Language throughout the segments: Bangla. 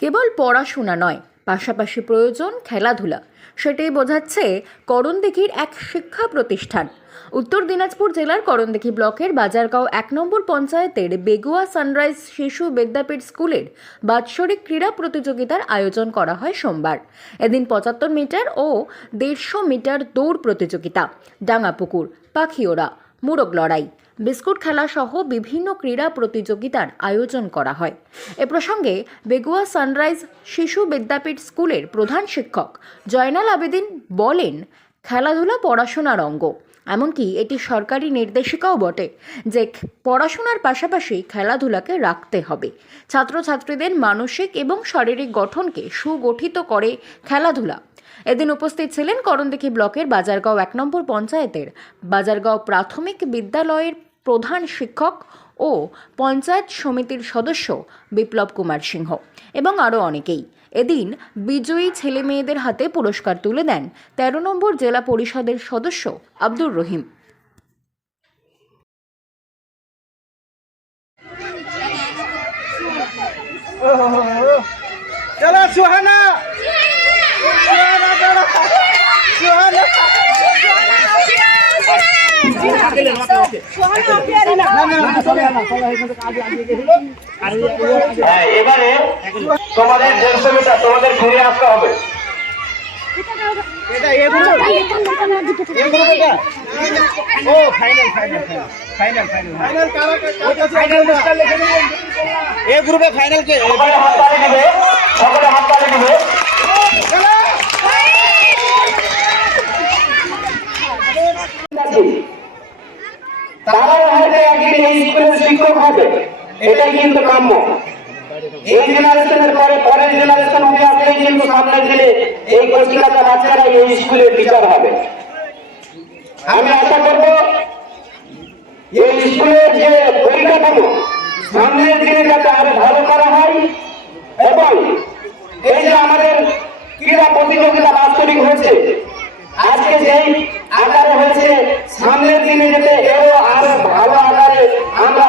কেবল পড়াশোনা নয়, পাশাপাশি প্রয়োজন খেলাধুলা। সেটাই বোঝাচ্ছে করণদিঘির এক শিক্ষা প্রতিষ্ঠান। উত্তর দিনাজপুর জেলার করণদিঘি ব্লকের বাজারগাঁও এক নম্বর পঞ্চায়েতের বেগুয়া সানরাইজ শিশু বিদ্যাপীঠ স্কুলের বাৎসরিক ক্রীড়া প্রতিযোগিতার আয়োজন করা হয় সোমবার। এদিন পঁচাত্তর মিটার ও দেড়শো মিটার দৌড় প্রতিযোগিতা, ডাঙাপুকুর, পাখিওড়া, মুরগ লড়াই। বিস্কুট খেলা সহ বিভিন্ন ক্রীড়া প্রতিযোগিতার আয়োজন করা হয়। এ প্রসঙ্গে বেগুয়া সানরাইজ শিশু বিদ্যাপীঠ স্কুলের প্রধান শিক্ষক জয়নাল আবেদিন বলেন, খেলাধুলা পড়াশোনার অঙ্গ। এমনকি এটি সরকারি নির্দেশিকাও বটে যে পড়াশোনার পাশাপাশি খেলাধুলাকে রাখতে হবে। ছাত্রছাত্রীদের মানসিক এবং শারীরিক গঠনকে সুগঠিত করে খেলাধুলা। এদিন উপস্থিত ছিলেন করণদিঘি ব্লকের বাজারগাঁও এক নম্বর পঞ্চায়েতের বাজারগাঁও প্রাথমিক বিদ্যালয়ের প্রধান শিক্ষক ও পঞ্চায়েত সমিতির সদস্য বিপ্লব কুমার সিংহ এবং আরও অনেকেই। এদিন বিজয়ী ছেলে মেয়েদের হাতে পুরস্কার তুলে দেন তেরো নম্বর জেলা পরিষদের সদস্য আব্দুর রহিম। চলো সুহানা! এবারে তোমাদের দেড়শো মিটার তোমাদের ঘুরে আসতে হবে। ও final final final final final final এ গ্রুপে ফাইনাল কে সকলে হাততালি দিবে সকলে হাততালি দিবে তারাও হয়তো একদিন এই স্কুলের শিক্ষক হবে এটাই কিন্তু কাম্য। এই জেনারেশনের পরে, পরের জেনারেশন উঠে আসলেই কিন্তু সামনের দিনে এই কচিকাতা বাচ্চারা এই স্কুলের টিচার হবে। আমি আশা করব, এই স্কুলের যে পরিকাঠামো, সামনের দিনে যাতে আরও ভালো করা হয়, এবং এই যে আমাদের ক্রীড়া প্রতিযোগিতা বাস্তবিক হয়েছে, আজকে যেই আকারে হয়েছে সামনের দিনে যাতে এও আরও ভালো আকারে আমরা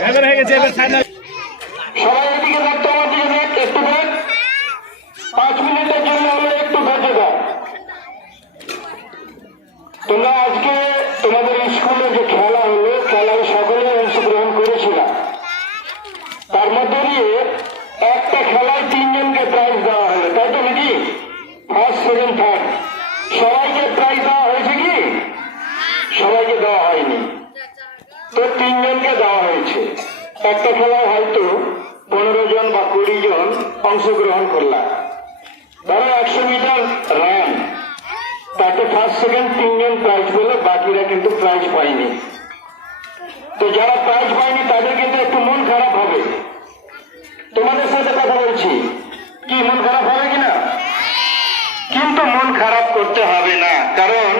এবার হয়ে গেছে এবার ফাইনাল সবাই এদিকে দেখতে আমার দিকে দেখ একটু দেখ পাঁচ মিনিটের জন্য আমরা একটু বেঁচে দাও তোমরা অংশগ্রহণ করলাম। ধরো একশো মিটার রান তাতে ফার্স্ট সেকেন্ড তিনজন প্রাইজ পেলে, বাকিরা কিন্তু প্রাইজ পায়নি। তো যারা প্রাইজ পায়নি, তাদের কিন্তু একটু মন খারাপ হবে। তোমাদের সাথে কথা বলছি। কি, মন খারাপ হবে কিনা কিন্তু মন খারাপ করতে হবে না, কারণ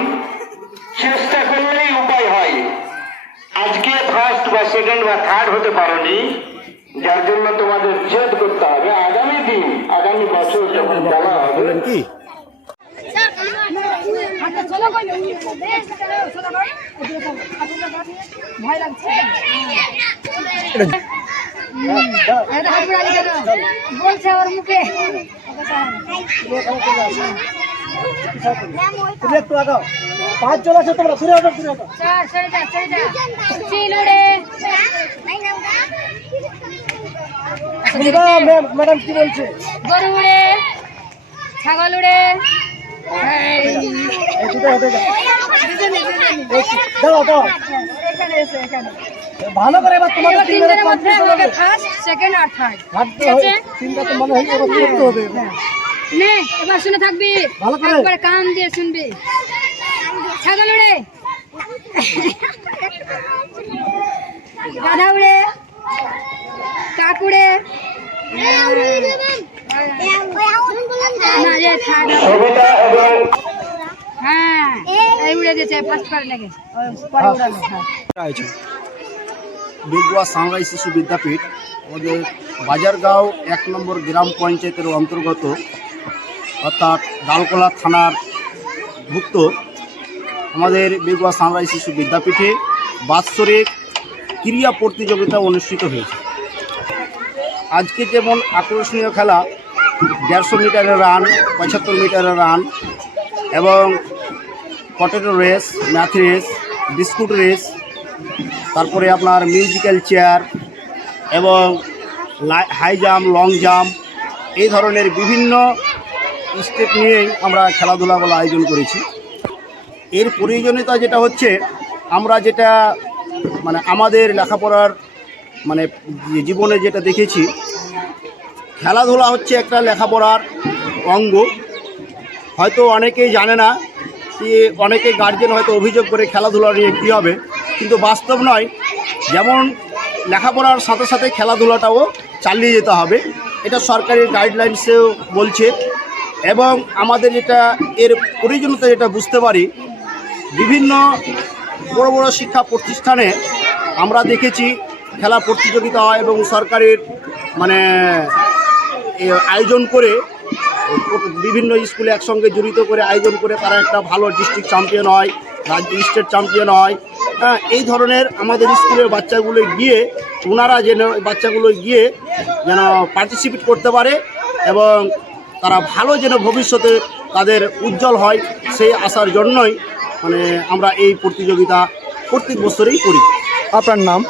চেষ্টা করলেই উপায় হয়। আজকে ফার্স্ট বা সেকেন্ড বা থার্ড হতে পারোনি। যার জন্য তোমাদের জেদ করতে হবে। দিন আগামী বছর যখন খেলা হবে। ভয় লাগছে বলছে ওর মুখে একটু আগাও পাঁচ জন আছে তোমরা ফিরে আসো ফিরে আসো ম্যাডাম কি বলছে? গরু উড়ে ছাগল উড়ে। ভালো করে এবার তোমাদের তিনজনের তিনজনের মধ্যে হবে। ফার্স্ট সেকেন্ড আর থার্ড তিনটা তো মনে হয় এবার করতে হবে। নে এবার শুনে থাকবি। ভালো করে। একবার কান দিয়ে শুনবি। ছাগল উড়ে। গাধা উড়ে। কাকুড়ে বিগুয়া সাংলাই শিশু বিদ্যাপীঠ আমাদের বাজারগাঁও এক নম্বর গ্রাম পঞ্চায়েতের অন্তর্গত অর্থাৎ ডালকোলা থানার ভুক্ত আমাদের বিগুয়া সাংলাই শিশু বিদ্যাপীঠে বাৎসরিক ক্রীড়া প্রতিযোগিতা অনুষ্ঠিত হয়েছে। আজকে যেমন আকর্ষণীয় খেলা, দেড়শো মিটারের রান, পঁচাত্তর মিটারের রান, এবং potato race, math race, biscuit race, তারপরে আপনার মিউজিক্যাল চেয়ার, এবং হাই জাম্প, লং জাম্প, এই ধরনের বিভিন্ন স্টেপ নিয়েই আমরা খেলাধুলাগুলো আয়োজন করেছি। এর প্রয়োজনীয়তা যেটা হচ্ছে, আমরা যেটা মানে আমাদের লেখাপড়ার মানে জীবনে যেটা দেখেছি, খেলাধুলা হচ্ছে একটা লেখাপড়ার অঙ্গ। হয়তো অনেকেই জানে না যে অনেকে গার্জেন হয়তো অভিযোগ করে খেলাধুলা নিয়ে কী হবে, কিন্তু বাস্তব নয়। যেমন লেখাপড়ার সাথে সাথে খেলাধুলাটাও চালিয়ে যেতে হবে, এটা সরকারি গাইডলাইন্সেও বলছে। এবং আমাদের যেটা এর প্রয়োজনীয়তা যেটা বুঝতে পারি, বিভিন্ন বড় বড় শিক্ষা প্রতিষ্ঠানে আমরা দেখেছি খেলা প্রতিযোগিতা হয় এবং সরকারের মানে আয়োজন করে, বিভিন্ন স্কুলে একসঙ্গে জড়িত করে আয়োজন করে তারা একটা ভালো ডিস্ট্রিক্ট চ্যাম্পিয়ন হয়, রাজ্য স্টেট চ্যাম্পিয়ন হয়। হ্যাঁ এই ধরনের আমাদের স্কুলের বাচ্চাগুলো গিয়ে, ওনারা যেন বাচ্চাগুলো গিয়ে যেন পার্টিসিপেট করতে পারে এবং তারা ভালো যেন ভবিষ্যতে তাদের উজ্জ্বল হয়, সেই আসার জন্যই মানে আমরা এই প্রতিযোগিতা প্রত্যেক বছরেই করি। আপনার নাম?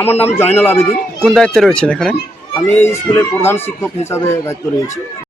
আমার নাম জয়নাল আবেদিন। কোন দায়িত্বে রয়েছেন এখানে? আমি এই স্কুলের প্রধান শিক্ষক হিসাবে দায়িত্ব রয়েছি।